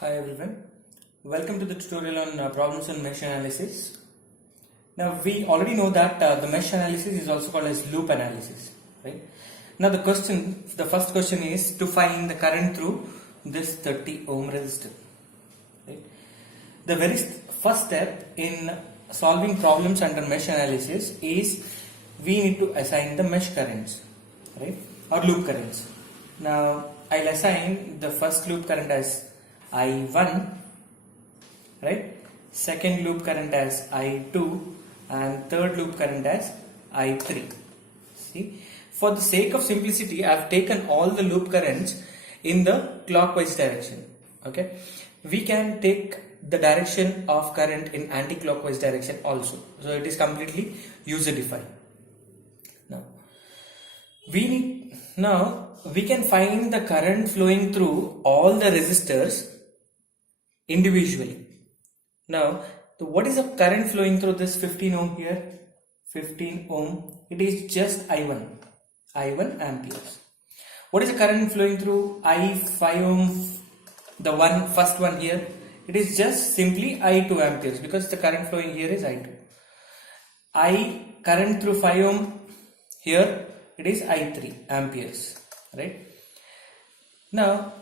Hi everyone, welcome to the tutorial on problems on mesh analysis. Now we already know that the mesh analysis is also called as loop analysis, right? Now the first question is to find the current through this 30 ohm resistor, right? The very first step in solving problems under mesh analysis is we need to assign the mesh currents, right? Or loop currents. Now I'll assign the first loop current as I1, right? Second loop current as I2 and third loop current as I3. See, for the sake of simplicity, I have taken all the loop currents in the clockwise direction. Okay, we can take the direction of current in anti-clockwise direction also. So it is completely user defined. Now we can find the current flowing through all the resistors individually. Now, what is the current flowing through this 15 ohm here? 15 ohm, it is just I1 amperes. What is the current flowing through I5 ohm, the first one here? It is just simply I2 amperes because the current flowing here is I2. Current through 5 ohm here, it is I3 amperes, right? Now,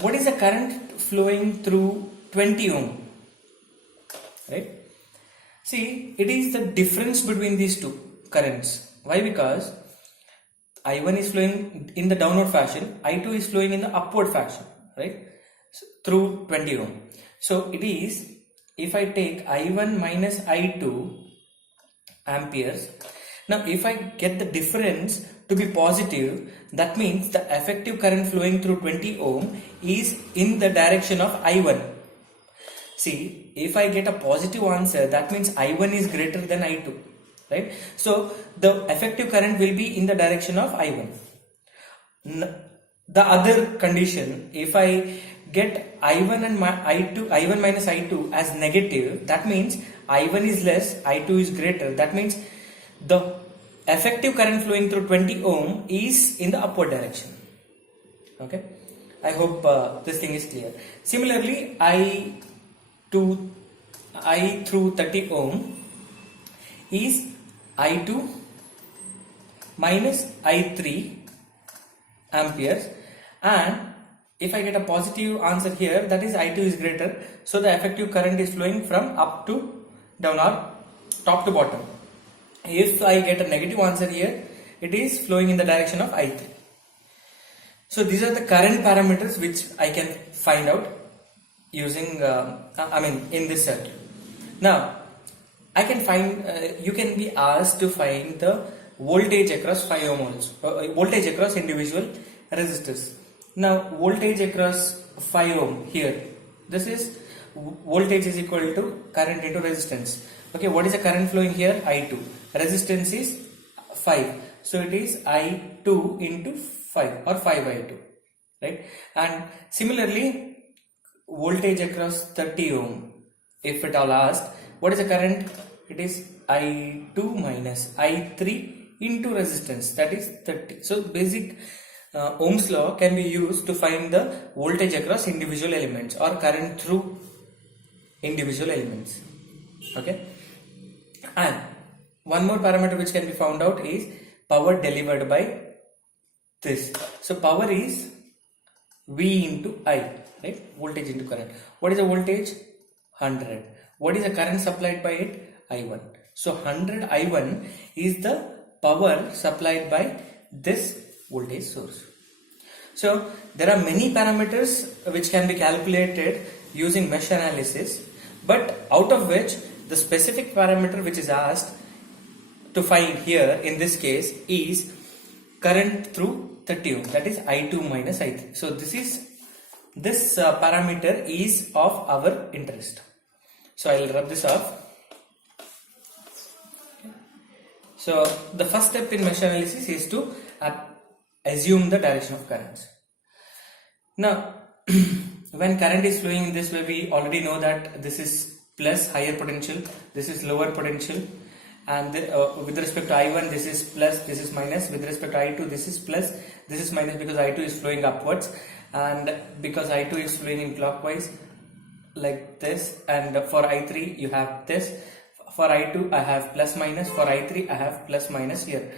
what is the current flowing through 20 ohm, right? See, it is the difference between these two currents. Why? Because I1 is flowing in the downward fashion, I2 is flowing in the upward fashion, right? So, through 20 ohm. So it is, if I take I1 minus I2 amperes, now if I get the difference to be positive, that means the effective current flowing through 20 ohm is in the direction of I1. See, if I get a positive answer, that means I1 is greater than I2, right? So the effective current will be in the direction of I1. The other condition, if I get I1 and I1 minus I2 as negative, that means I1 is less, I2 is greater. That means the effective current flowing through 20 ohm is in the upward direction. Okay, I hope this thing is clear. Similarly, I through 30 ohm is I2 minus I3 amperes, and if I get a positive answer here, that is I2 is greater, so the effective current is flowing from up to down or top to bottom. If I get a negative answer here, it is flowing in the direction of I3. So these are the current parameters which I can find out using in this circuit. Now I can find you can be asked to find the voltage across 5 ohm voltage across individual resistors. Now voltage across 5 ohm here, this is voltage is equal to current into resistance. Okay, what is the current flowing here? I2. Resistance is 5, so it is I2 into 5 or 5I2, right? And similarly, voltage across 30 ohm, if at all asked, what is the current? It is I2 minus I3 into resistance, that is 30. So basic Ohm's law can be used to find the voltage across individual elements or current through individual elements. Okay, and one more parameter which can be found out is power delivered by this. So power is V into I, right? Voltage into current. What is the voltage? 100. What is the current supplied by it? I1. So 100 I1 is the power supplied by this voltage source. So there are many parameters which can be calculated using mesh analysis, but out of which the specific parameter which is asked to find here in this case is current through 30 ohm, that is I2 minus I3. So this parameter is of our interest. So I will rub this off. So the first step in mesh analysis is to assume the direction of currents. Now when current is flowing in this way, we already know that this is plus, higher potential, this is lower potential, and with respect to I1 this is plus, this is minus, with respect to I2 this is plus, this is minus, because I2 is flowing upwards, and because I2 is flowing in clockwise like this, and for I3 you have this. For I2 I have plus minus, for I3 I have plus minus here,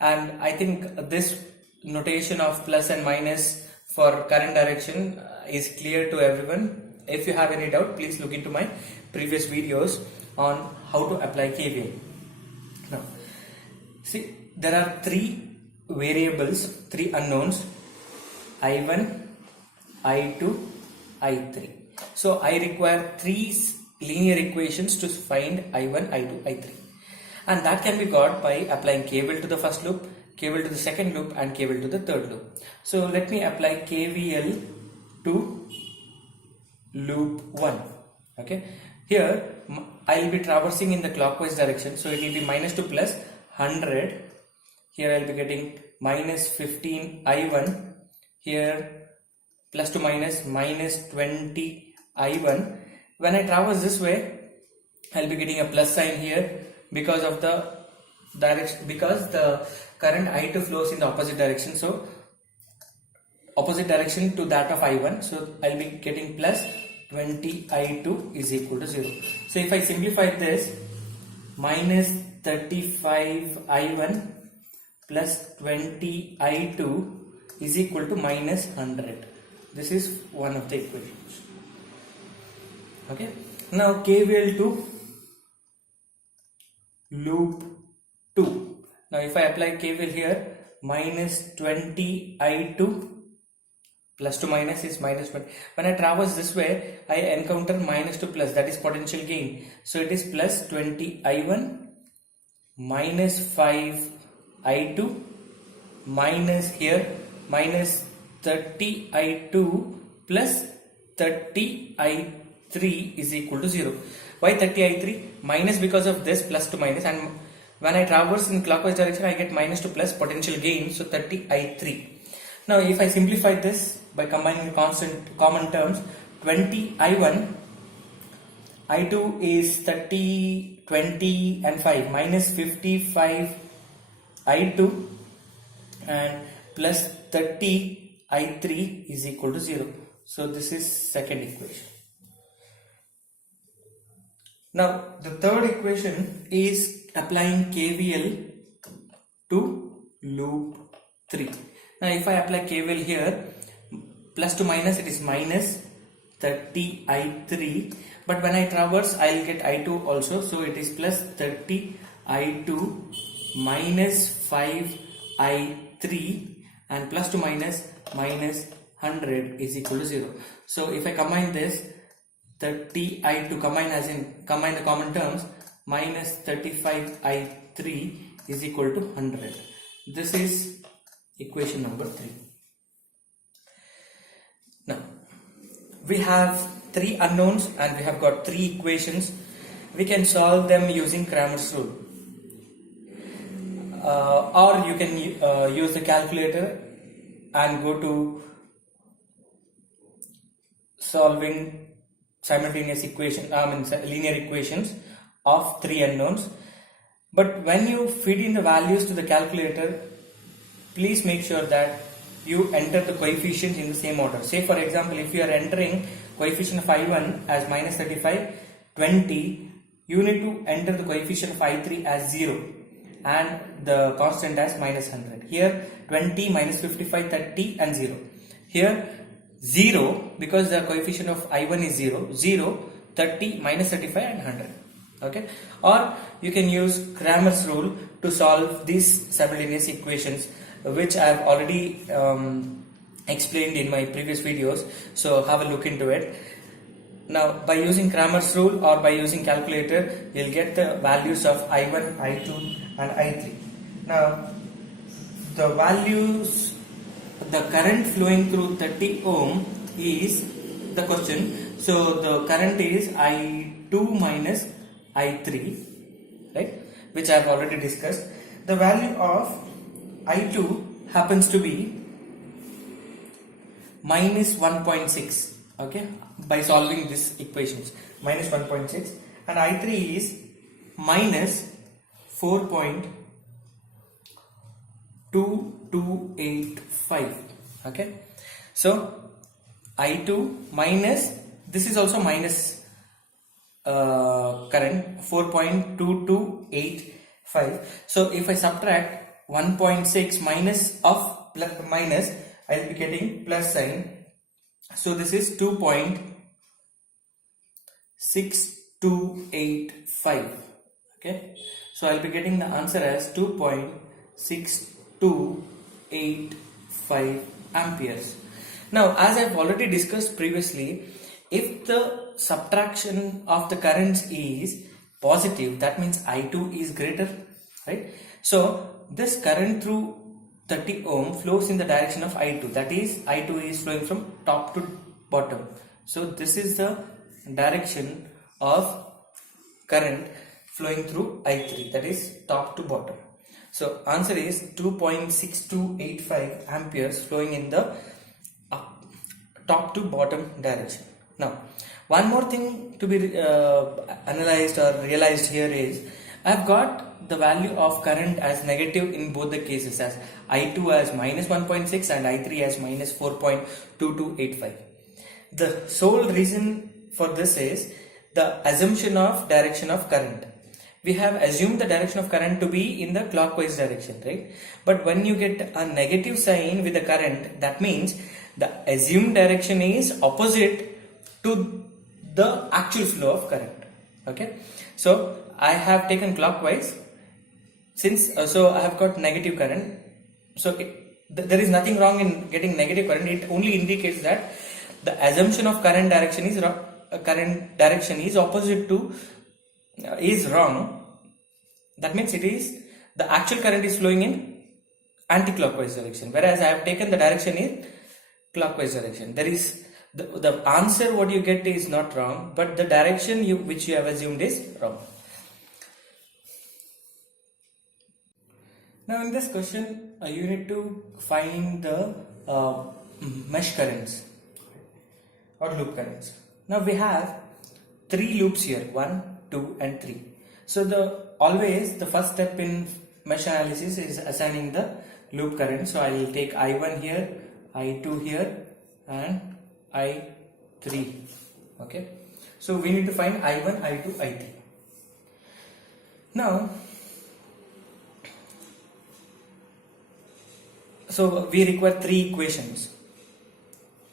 and I think this notation of plus and minus for current direction is clear to everyone. If you have any doubt, please look into my previous videos on how to apply KVL. Now see, there are three variables, three unknowns: I1, I2, I3. So I require three linear equations to find I1, I2, I3, and that can be got by applying KVL to the first loop, KVL to the second loop, and KVL to the third loop. So let me apply KVL to loop 1. Okay, here I will be traversing in the clockwise direction, so it will be minus to plus 100. Here I will be getting minus 15 I1. Here plus to minus minus 20 I1. When I traverse this way, I will be getting a plus sign here because of the direction, because the current I2 flows in the opposite direction, so opposite direction to that of I1, so I will be getting plus 20 I2 is equal to 0. So if I simplify this, minus 35 I1 plus 20 I2 is equal to minus 100. This is one of the equations. Okay, now KVL to loop 2. Now if I apply KVL here, minus 20 I2 plus to minus is minus 20. When I traverse this way, I encounter minus to plus, that is potential gain. So it is plus 20 I1 minus 5 I2 minus here minus 30 I2 plus 30 I3 is equal to 0. Why 30 I3? Minus because of this plus to minus, and when I traverse in clockwise direction I get minus to plus, potential gain, so 30 I3. Now if I simplify this by combining constant common terms, 20 I1, I2 is 30, 20 and 5 minus 55 I2 and plus 30 I3 is equal to 0. So this is second equation. Now the third equation is applying KVL to loop 3. Now if I apply KVL here, plus to minus it is minus 30 I3, but when I traverse I will get I2 also, so it is plus 30 I2 minus 5 I3 and plus to minus minus 100 is equal to 0. So if I combine this, 30 I2 combine the common terms, minus 35 I3 is equal to 100. This is equation number 3. Now we have three unknowns and we have got three equations. We can solve them using Cramer's rule, or you can use the calculator and go to solving simultaneous linear equations of three unknowns. But when you feed in the values to the calculator, please make sure that you enter the coefficients in the same order. Say for example, if you are entering coefficient of I1 as minus 35, 20, you need to enter the coefficient of I3 as 0 and the constant as minus 100. Here 20 minus 55, 30 and 0. Here 0, because the coefficient of I1 is 0, 0, 30, minus 35 and 100. Okay, or you can use Cramer's rule to solve these simultaneous equations, which I have already explained in my previous videos, so have a look into it. Now by using Cramer's rule or by using calculator, you'll get the values of I1, I2 and I3. Now the values, the current flowing through 30 ohm is the question. So the current is I2 minus I3, right, which I have already discussed. The value of I2 happens to be minus 1.6, okay, by solving these equations, minus 1.6, and I3 is minus 4.2285. Okay, so I2 minus, this is also minus current 4.2285. So if I subtract 1.6 minus of minus, I'll be getting plus sign. So this is 2.6285. Okay, so I'll be getting the answer as 2.6285 amperes. Now, as I've already discussed previously, if the subtraction of the currents is positive, that means I2 is greater, right? So this current through 30 ohm flows in the direction of I2, that is I2 is flowing from top to bottom. So this is the direction of current flowing through I3, that is top to bottom. So answer is 2.6285 amperes flowing in the top to bottom direction. Now, one more thing to be analyzed or realized here is, I've got the value of current as negative in both the cases, as I2 as minus 1.6 and I3 as minus 4.2285. The sole reason for this is the assumption of direction of current. We have assumed the direction of current to be in the clockwise direction, right? But when you get a negative sign with the current, that means the assumed direction is opposite to the actual flow of current. Okay, so I have taken clockwise, since so I have got negative current. So there is nothing wrong in getting negative current. It only indicates that the assumption of current direction is opposite to is wrong. That means it is the actual current is flowing in anti-clockwise direction, whereas I have taken the direction in clockwise direction. There is the answer what you get is not wrong, but the direction which you have assumed is wrong. Now in this question, you need to find the mesh currents or loop currents. Now we have 3 loops here, 1, 2 and 3. So always the first step in mesh analysis is assigning the loop current. So I will take I1 here, I2 here and I3. Okay, so we need to find I1, I2, I3. Now, so we require 3 equations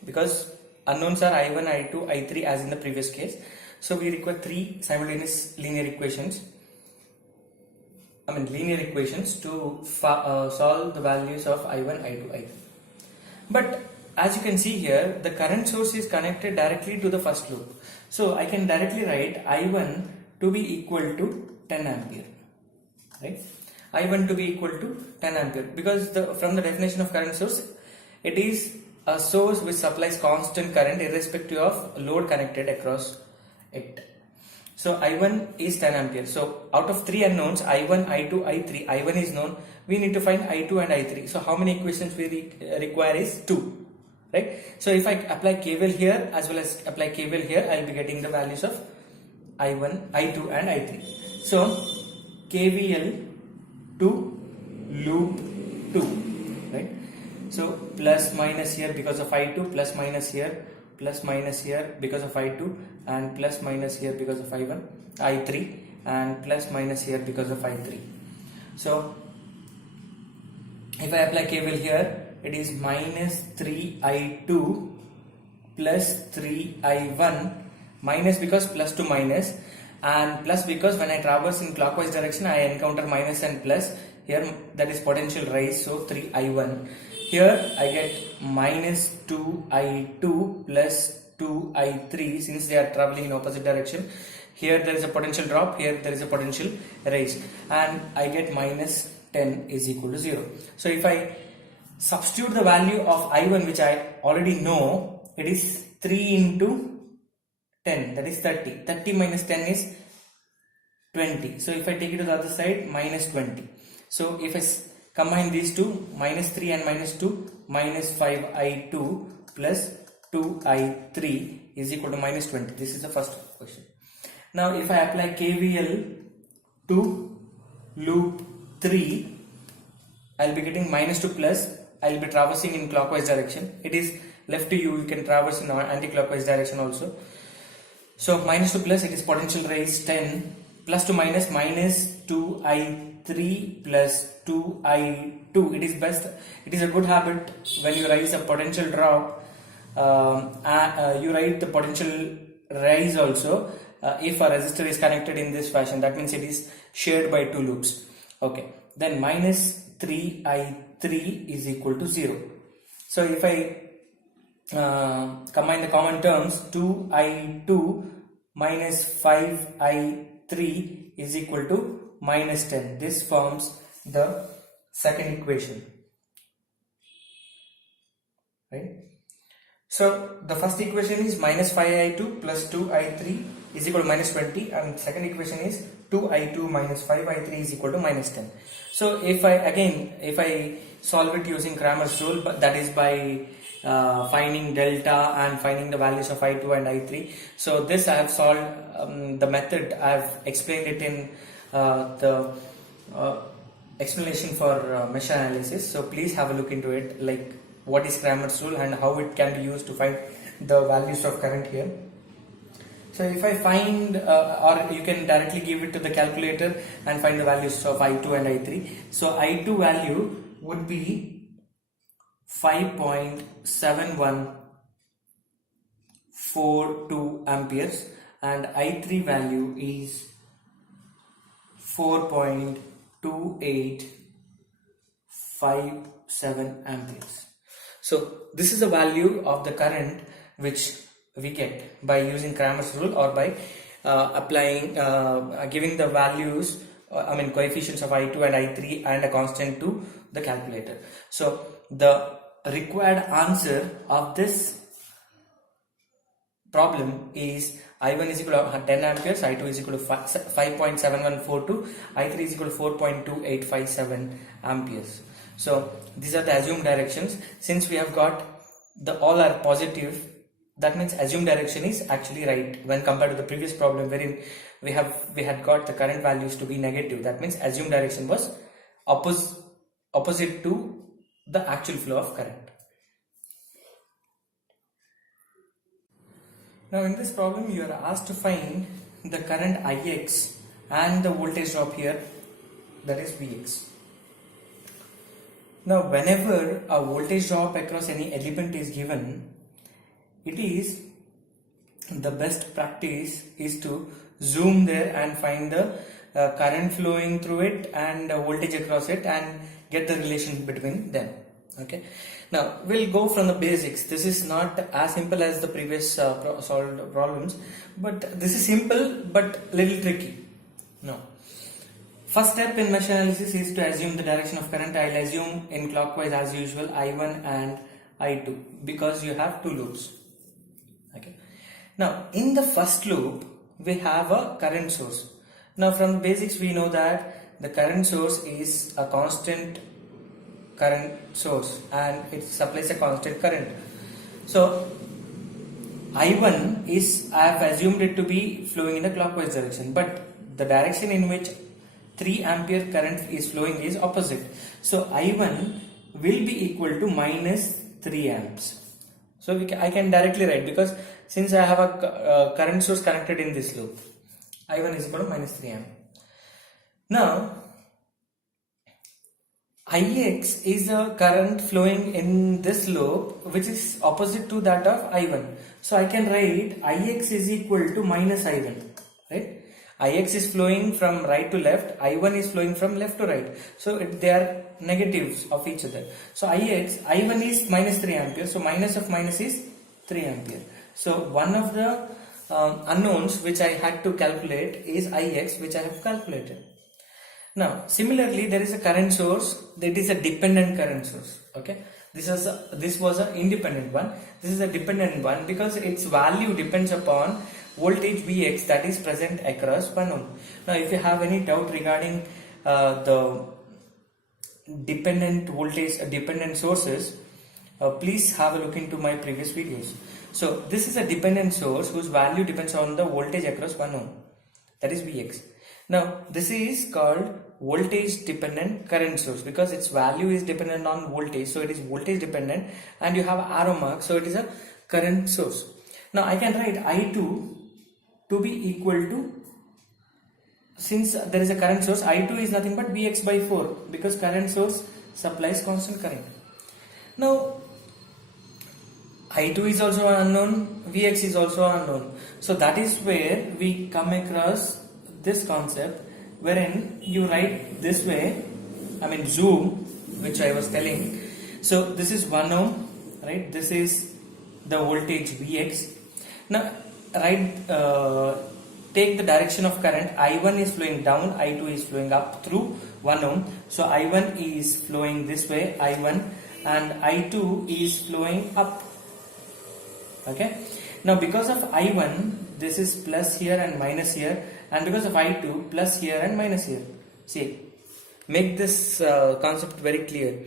because unknowns are I1, I2, I3 as in the previous case. So we require 3 simultaneous linear equations to solve the values of I1, I2, I3. But as you can see here, the current source is connected directly to the first loop. So I can directly write I1 to be equal to 10 ampere, right? I1 to be equal to 10 ampere because from the definition of current source, it is a source which supplies constant current irrespective of load connected across it. So I1 is 10 ampere. So out of 3 unknowns, I1, I2, I3, I1 is known. We need to find I2 and I3. So how many equations we require is 2. Right? So if I apply KVL here as well as apply KVL here, I will be getting the values of I1, I2 and I3. So KVL to loop 2, right? So plus minus here because of I2, plus minus here because of I2, and plus minus here because of I1, I3, and plus minus here because of I3. So if I apply KVL here, it is minus 3I2 plus 3I1, minus because plus to minus, and plus because when I traverse in clockwise direction I encounter minus and plus. Here that is potential rise, so 3I1. Here I get minus 2I2 plus 2I3 since they are traveling in opposite direction. Here there is a potential drop, here there is a potential rise, and I get minus 10 is equal to 0. So if I substitute the value of I1 which I already know, it is 3 into 10, that is 30. 30 minus 10 is 20. So if I take it to the other side, minus 20. So if I combine these two, minus 3 and minus 2, minus 5I2 plus 2I3 is equal to minus 20. This is the first question. Now if I apply KVL to loop 3, I will be getting minus to plus. I will be traversing in clockwise direction. It is left to you can traverse in anti-clockwise direction also. So minus to plus, it is potential rise 10, plus to minus, minus 2i3 plus 2i2. It is best, it is a good habit when you rise a potential drop, you write the potential rise also if a resistor is connected in this fashion. That means it is shared by two loops. Okay, then minus 3i3 is equal to 0. So if I combine the common terms, 2i2 minus 5i3 is equal to minus 10. This forms the second equation, right? So the first equation is minus 5i2 plus 2i3 is equal to minus 20, and second equation is 2i2 minus 5i3 is equal to minus 10. So if I solve it using Cramer's rule, but that is by finding delta and finding the values of i2 and i3. So this I have solved the method, I have explained it in the explanation for mesh analysis. So please have a look into it, like what is Cramer's rule and how it can be used to find the values of current here. So if I find, or you can directly give it to the calculator and find the values of i2 and i3. So i2 value would be 5.7142 amperes and i3 value is 4.2857 amperes. So this is the value of the current which we get by using Cramer's rule, or by applying, giving the values, coefficients of i2 and i3 and a constant to the calculator. So the required answer of this problem is I1 is equal to 10 amperes, I2 is equal to 5.7142, I3 is equal to 4.2857 amperes. So these are the assumed directions. Since we have got all are positive, that means assumed direction is actually right when compared to the previous problem wherein we had got the current values to be negative. That means assumed direction was opposite to the actual flow of current. Now in this problem you are asked to find the current Ix and the voltage drop here, that is Vx. Now whenever a voltage drop across any element is given, it is the best practice is to zoom there and find the current flowing through it and voltage across it and get the relation between them. Okay, now we'll go from the basics. This is not as simple as the previous solved problems, but this is simple but little tricky. Now first step in mesh analysis is to assume the direction of current. I'll assume in clockwise as usual I1 and I2 because you have two loops. Okay. Now in the first loop we have a current source. Now from the basics we know that the current source is a constant current source and it supplies a constant current. So I1 is, I have assumed it to be flowing in the clockwise direction, but the direction in which 3 ampere current is flowing is opposite. So I1 will be equal to minus 3 amps. So I can directly write, because since I have a current source connected in this loop, I1 is equal to minus 3 amp. Now Ix is a current flowing in this loop which is opposite to that of I1. So I can write Ix is equal to minus I1, right? Ix is flowing from right to left, I1 is flowing from left to right. So they are negatives of each other. So I1 is minus 3 ampere. So minus of minus is 3 ampere. So one of the unknowns which I had to calculate is Ix, which I have calculated. Now similarly there is a current source, that is a dependent current source. Okay, this was an independent one. This is a dependent one because its value depends upon voltage Vx that is present across 1 ohm. Now if you have any doubt regarding the dependent voltage dependent sources, please have a look into my previous videos. So this is a dependent source whose value depends on the voltage across 1 ohm, that is Vx. Now this is called voltage dependent current source, because its value is dependent on voltage, so it is voltage dependent, and you have arrow mark, so it is a current source. Now I can write I2 to be equal to, since there is a current source, I2 is nothing but Vx by 4, because current source supplies constant current. Now I2 is also unknown, Vx is also unknown, so that is where we come across this concept wherein you write this way, zoom, which I was telling. So this is 1 ohm, right? This is the voltage Vx. Now take the direction of current. I1 is flowing down, I2 is flowing up through 1 ohm. So I1 is flowing this way, I1, and I2 is flowing up. Okay. Now because of I1, this is plus here and minus here, and because of I2, plus here and minus here. See, make this concept very clear.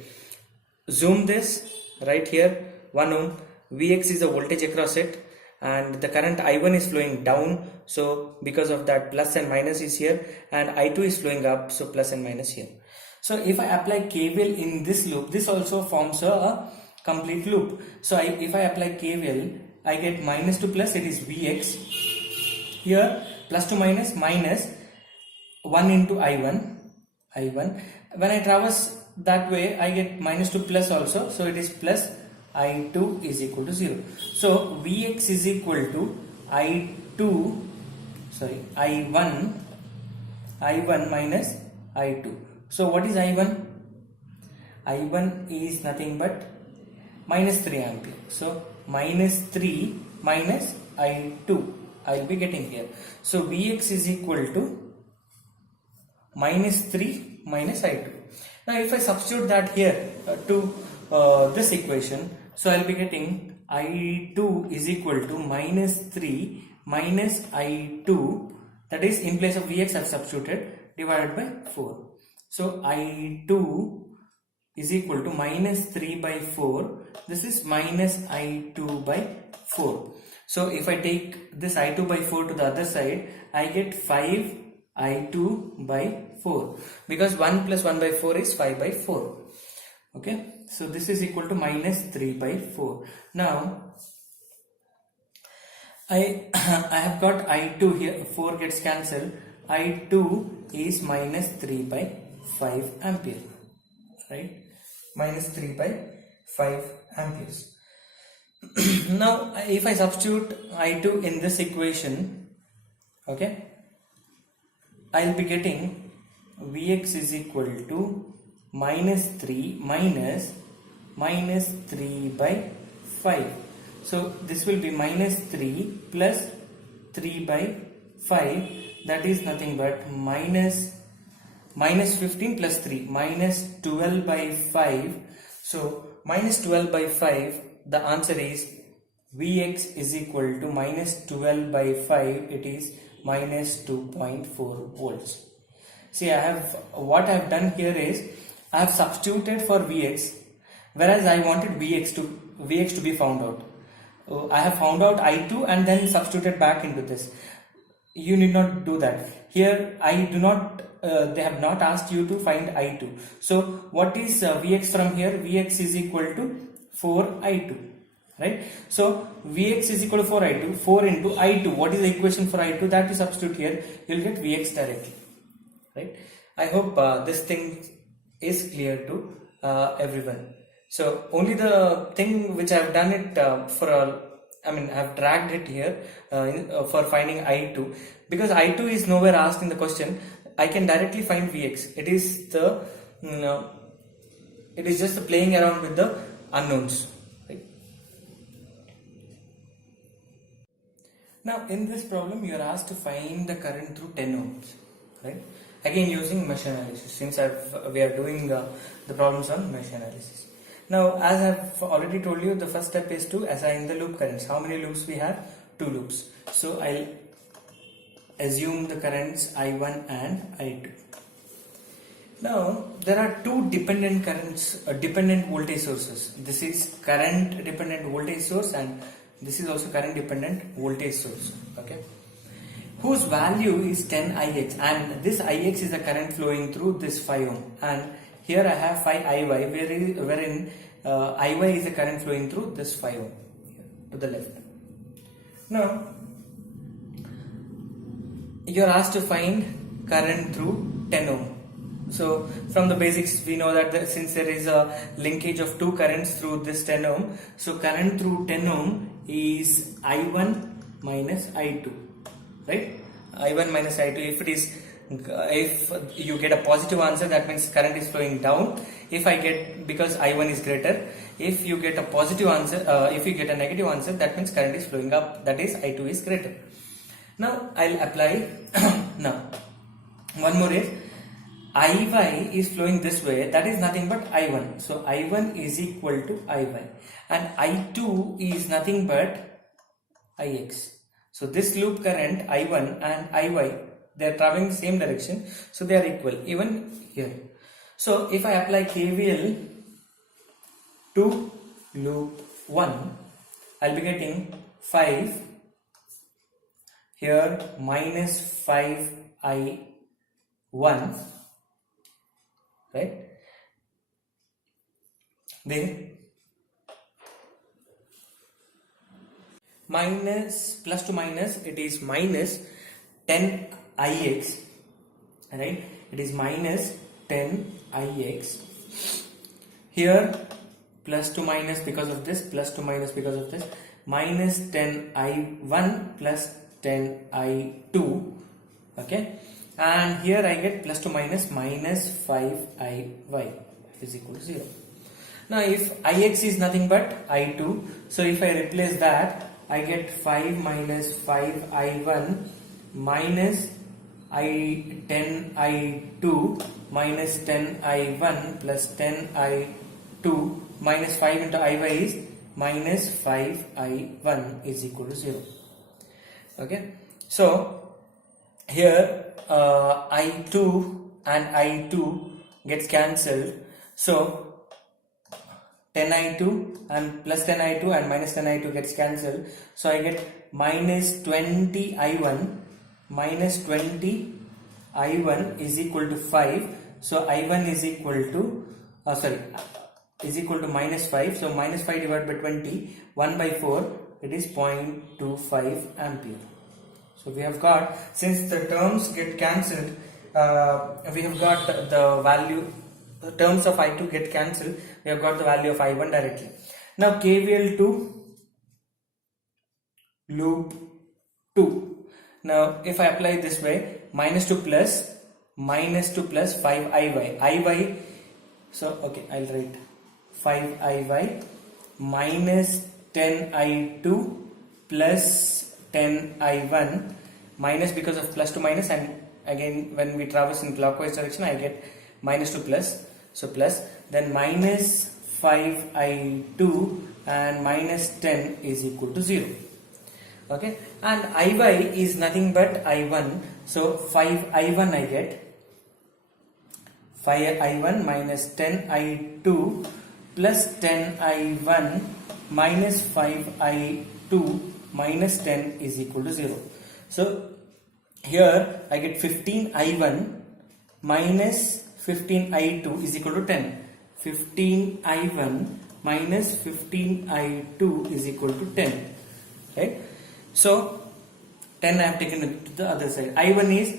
Zoom this right here, 1 ohm, Vx is the voltage across it, and the current I1 is flowing down, so because of that plus and minus is here, and I2 is flowing up, so plus and minus here. So if I apply KVL in this loop, this also forms a complete loop. So if I apply KVL, I get minus to plus, it is Vx. Here plus to minus, minus 1 into I1. When I traverse that way, I get minus to plus also, so it is plus I2 is equal to 0. So Vx is equal to I1 minus I2. So what is I1? I1 is nothing but minus 3 ampere. So minus 3 minus I2 I will be getting here. So Vx is equal to minus 3 minus I2. Now if I substitute that here to this equation, so I will be getting I2 is equal to minus 3 minus I2, that is in place of Vx I have substituted, divided by 4. So I2 is equal to minus 3 by 4. This is minus I2 by 4. So if I take this I2 by 4 to the other side, I get 5 I2 by 4, because 1 plus 1 by 4 is 5 by 4. Okay, so this is equal to minus 3 by 4. Now I have got I2 here, 4 gets cancelled. I2 is minus 3 by 5 ampere, right? Minus 3 by 5 amperes. Now if I substitute I2 in this equation, okay, I will be getting Vx is equal to minus 3 minus 3 by 5. So this will be minus 3 plus 3 by 5, that is nothing but minus 15 plus 3, minus 12 by 5. So minus 12 by 5, the answer is Vx is equal to minus 12 by 5, it is minus 2.4 volts. See, what I have done here is I have substituted for Vx, whereas I wanted Vx to be found out. I have found out I2 and then substituted back into this. You need not do that. Here they have not asked you to find I2. So what is Vx from here? Vx is equal to 4I2, right? So Vx is equal to 4I2, 4 into I2. What is the equation for I2? That you substitute here, you will get Vx directly, right? I hope this thing is clear to everyone. So only the thing which I have done it I have dragged it here for finding I2, because I2 is nowhere asked in the question. I can directly find Vx. It is just the playing around with the unknowns. Right? Now in this problem you are asked to find the current through 10 ohms, right? Again using mesh analysis, since we are doing the problems on mesh analysis. Now as I have already told you, the first step is to assign the loop currents. How many loops we have? 2 loops. So I'll assume the currents I1 and I2. Now there are two dependent currents, dependent voltage sources. This is current dependent voltage source and this is also current dependent voltage source. Okay. whose value is 10 ix, and this ix is the current flowing through this 5 ohm, and here I have 5 iy wherein iy is the current flowing through this 5 ohm to the left. Now you are asked to find current through 10 ohm. So from the basics we know that since there is a linkage of two currents through this 10 ohm, so current through 10 ohm is I1 minus I2, right? I1 minus I2. If you get a positive answer, that means current is flowing down. If I get, because I1 is greater, if you get a positive answer, if you get a negative answer, that means current is flowing up, that is I2 is greater. Now I'll apply now one more is Iy is flowing this way, that is nothing but I1. So I1 is equal to Iy, and I2 is nothing but Ix. So this loop current I1 and Iy, they are traveling the same direction, so they are equal even here. So if I apply KVL to loop 1, I'll be getting 5 here minus 5I1, right? Then minus, plus to minus, it is minus 10 ix, right? It is minus 10 ix. Here plus to minus because of this, plus to minus because of this, minus 10 I1 plus 10 I2, okay? And here I get plus to minus minus 5 Iy is equal to 0. Now if Ix is nothing but I2, so if I replace that, I get 5 minus 5 I1 minus 10 I2 minus 10 I1 plus 10 I2 minus 5 into Iy is minus 5 I1 is equal to 0. Okay, so here I2 and I2 gets cancelled, so 10 I2 and plus 10 I2 and minus 10 I2 gets cancelled, so I get minus 20 I1 minus 20 I1 is equal to 5. So I1 is equal to is equal to minus 5. So minus 5 divided by 20, 1 by 4, it is 0.25 ampere. So we have got, since the terms get cancelled, we have got the value, the terms of I2 get cancelled, we have got the value of I1 directly. Now KVL to loop 2. Now if I apply this way, minus to plus 5 Iy, so okay, I'll write 5 Iy minus 10 I2 plus 10 I1 minus because of plus to minus, and again when we traverse in clockwise direction I get minus to plus, so plus, then minus 5 I2 and minus 10 is equal to 0. Okay, and Iy is nothing but I1, so 5 I1 I get 5 I1 minus 10 I2 plus 10 I1 minus 5 I2 minus 10 is equal to 0. So here I get 15 I1 minus 15 I2 is equal to 10. 15 I1 minus 15 I2 is equal to 10, right? So 10 I have taken it to the other side. I1 is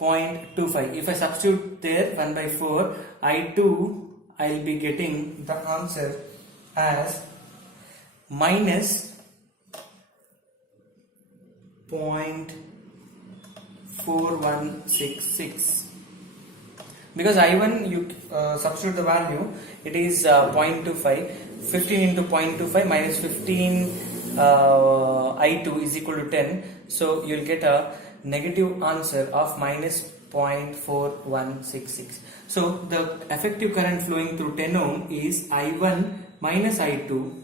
0.25. If I substitute there 1 by 4, I2 I will be getting the answer as minus 0.4166. Because I1 you substitute the value, it is 0.25. 15 into 0.25 minus 15 I2 is equal to 10. So you will get a negative answer of minus 0.4166. So the effective current flowing through 10 ohm is I1 minus I2.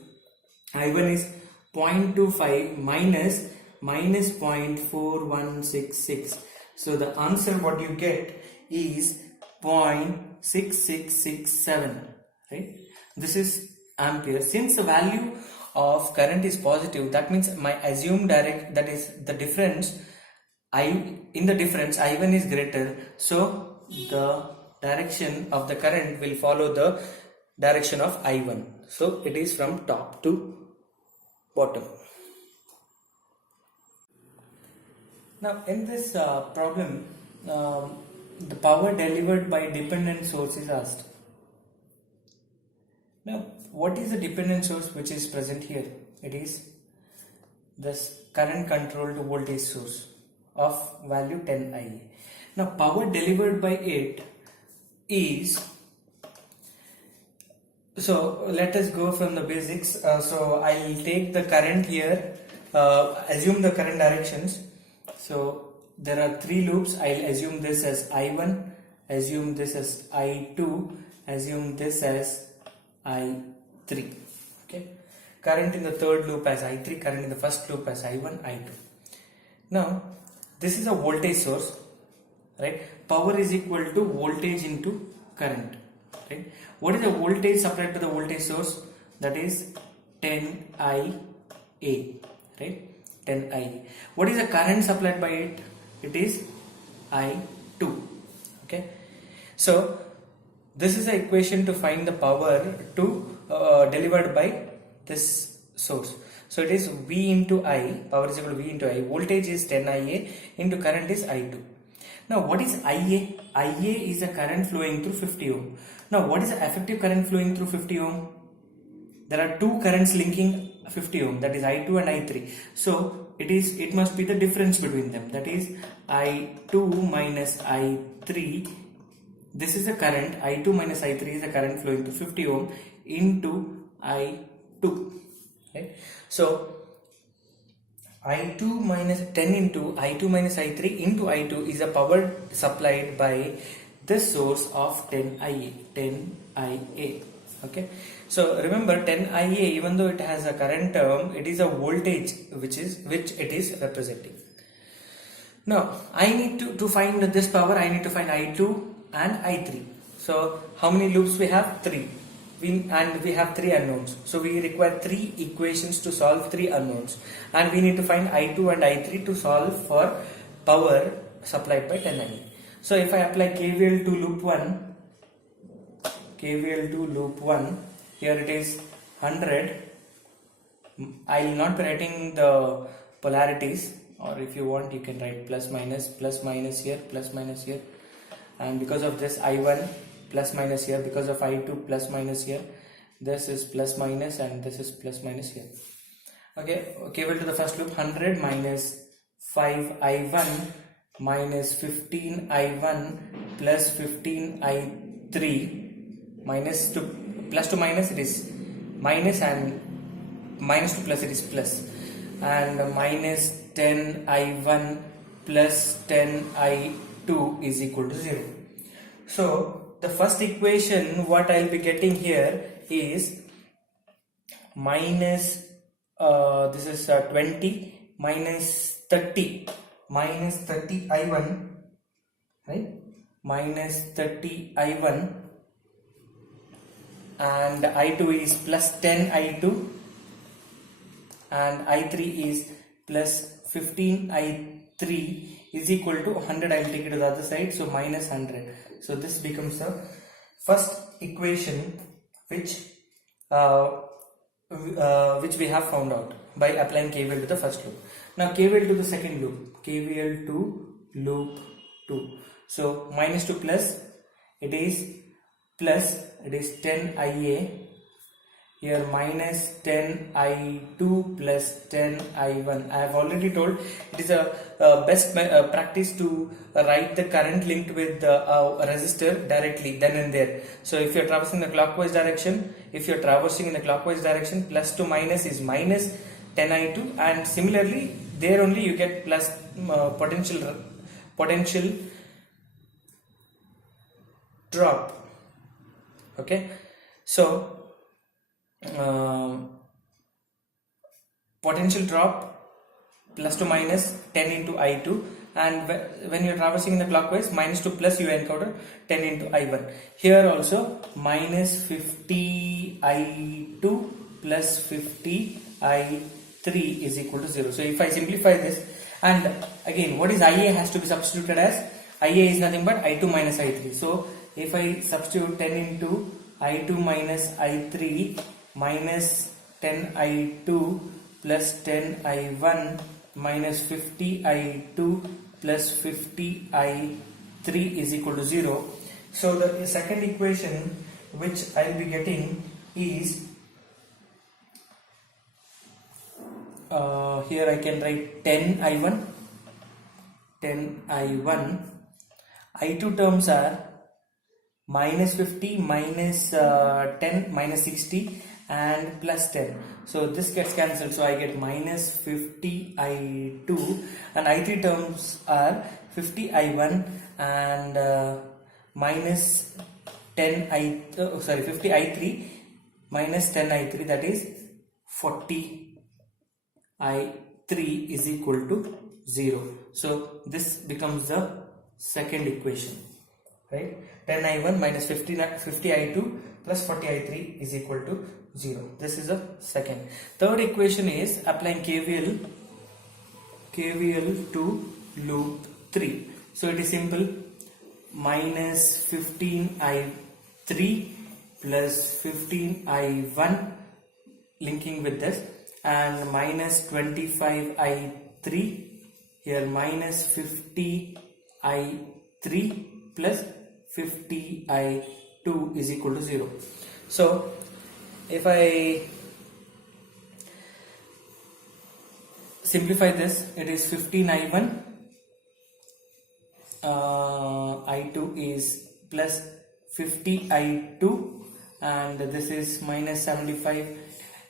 I1 is 0.25 minus 0.4166. So the answer what you get is 0.6667, right? This is ampere. Since the value of current is positive, that means my assumed direct, that is the difference in the difference I1 is greater, so the direction of the current will follow the direction of I1. So it is from top to bottom. Now in this problem, the power delivered by dependent source is asked. Now what is the dependent source which is present here? It is this current controlled voltage source of value 10 IA. Now power delivered by it is, so let us go from the basics. So I'll take the current here, assume the current directions. So there are 3 loops. I'll assume this as I1, assume this as I2, assume this as I3. Okay. Current in the third loop as I3, current in the first loop as I1, I2. Now this is a voltage source, right? Power is equal to voltage into current, right? What is the voltage supplied to the voltage source? That is 10 IA, right? 10 IA. What is the current supplied by it? It is I2. Okay. So this is the equation to find the power to delivered by this source. So it is V into I, power is equal to V into I, voltage is 10 IA into current is I2. Now what is IA? IA is a current flowing through 50 ohm. Now what is the effective current flowing through 50 ohm? There are 2 currents linking 50 ohm, that is I2 and I3. So it must be the difference between them, that is I2 minus I3. This is the current, I2 minus I3 is the current flowing through 50 ohm into I2, right? So I2 minus 10 into I2 minus I3 into I2 is a power supplied by this source of 10 IA. Okay. So remember 10 IA, even though it has a current term, it is a voltage which it is representing. Now I need to find this power. I need to find I2 and I3. So how many loops we have? 3. We have 3 unknowns. So we require 3 equations to solve 3 unknowns, and we need to find I2 and I3 to solve for power supplied by 10 IA. So if I apply KVL to loop 1, here it is 100. I will not be writing the polarities, or if you want you can write plus minus here, plus minus here, and because of this I1 plus minus here, because of I2 plus minus here, this is plus minus and this is plus minus here. Okay, KVL to the first loop, 100 minus 5I1 minus 15I1 plus 15I3 minus to plus to minus, it is minus, and minus to plus, it is plus, and minus 10I1 plus 10I2 is equal to 0. So the first equation what I will be getting here is minus this is 20 minus 30 I1, right? Minus 30 I1, and I2 is plus 10 I2, and I3 is plus 15 I3 is equal to 100. I will take it to the other side, so minus 100. So this becomes the first equation which we have found out by applying KVL to the first loop. Now KVL to the second loop, KVL to loop 2. So minus to plus, it is plus, it is 10 IA. Here minus 10 I2 plus 10 I1. I have already told it is a best practice to write the current linked with the resistor directly then and there. So if you are traversing the clockwise direction, plus to minus is minus 10 I2, and similarly there only you get plus potential drop. Okay, so potential drop plus to minus 10 into I2, and when you are traversing in the clockwise, minus to plus, you encounter 10 into I1. Here also minus 50 I2 plus 50 I3 is equal to 0. So if I simplify this, And again, what is IA has to be substituted as? IA is nothing but I2 minus I3. So if I substitute 10 into I2 minus I3 minus 10 I2 plus 10 I1 minus 50 I2 plus 50 I3 is equal to 0. So the second equation which I will be getting is, here I can write 10 I1, I2 terms are minus 50 minus 10 minus 60 and plus 10. So this gets cancelled, so I get minus 50 I2, and I3 terms are 50 I1 and minus 10 50 I3 minus 10 I3, that is 40 I3 is equal to 0. So this becomes the second equation, right? 10 I1 minus 50 I2 plus 40 I3 is equal to 0. This is the second. Third equation is applying KVL to loop 3. So it is simple. Minus 15 I3 plus 15 I1 linking with this, and minus 25 I3, here minus 50 I3 plus 50 I2 is equal to 0. So if I simplify this, it is 15 I1, I2 is plus 50 I2, and this is minus 75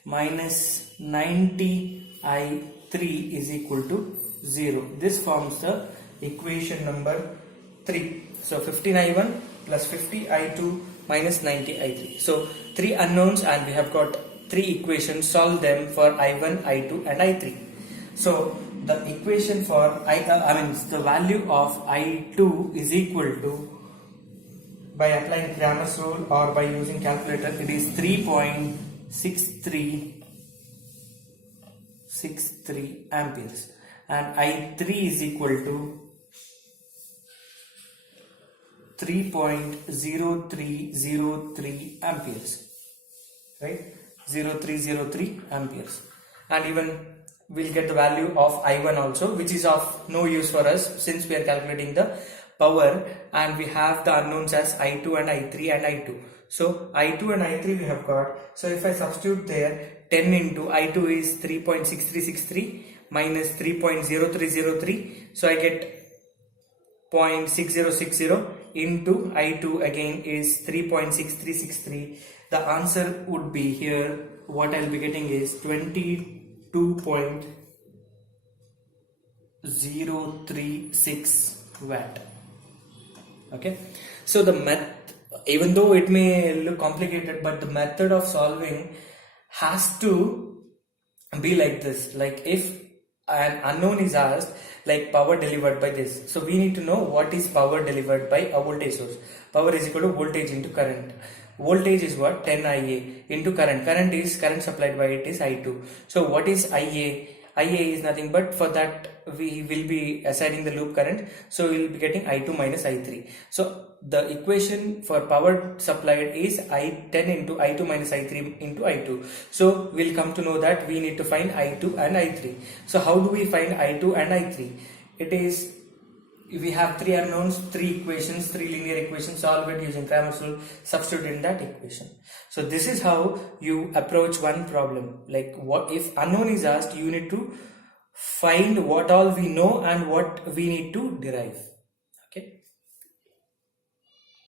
minus 90 I3 is equal to 0. This forms the equation number 3. So 15 I1 plus 50 I2 minus 90 I3. So 3 unknowns, and we have got 3 equations. Solve them for I1, I2 and I3. So the equation for the value of I2 is equal to, by applying Cramer's rule or by using calculator, it is 3.6363 amperes, and I3 is equal to 3.0303 amperes, right? 0303 amperes. And even we'll get the value of I1 also, which is of no use for us since we are calculating the power, and we have the unknowns as I2 and I3 and I2. So I2 and I3 we have got. So if I substitute there, 10 into I2 is 3.6363 minus 3.0303, so I get 0.6060 into I2 again is 3.6363. The answer would be here, what I'll be getting is 22.036 watt. Okay, so the even though it may look complicated, but the method of solving has to be like this. Like if an unknown is asked, like power delivered by this, so we need to know what is power delivered by a voltage source. Power is equal to voltage into current. Voltage is what? 10 IA into current. Current is current supplied by it is I2. So what is IA? IA is nothing but, for that we will be assigning the loop current, so we will be getting I2 minus I3. So the equation for power supplied is I10 into I2 minus I3 into I2. So we'll come to know that we need to find I2 and I3. So how do we find I2 and I3? It is, we have 3 unknowns, 3 equations, 3 linear equations. Solve it using Cramer's rule, substitute in that equation. So this is how you approach one problem. Like, what if unknown is asked, you need to find what all we know and what we need to derive.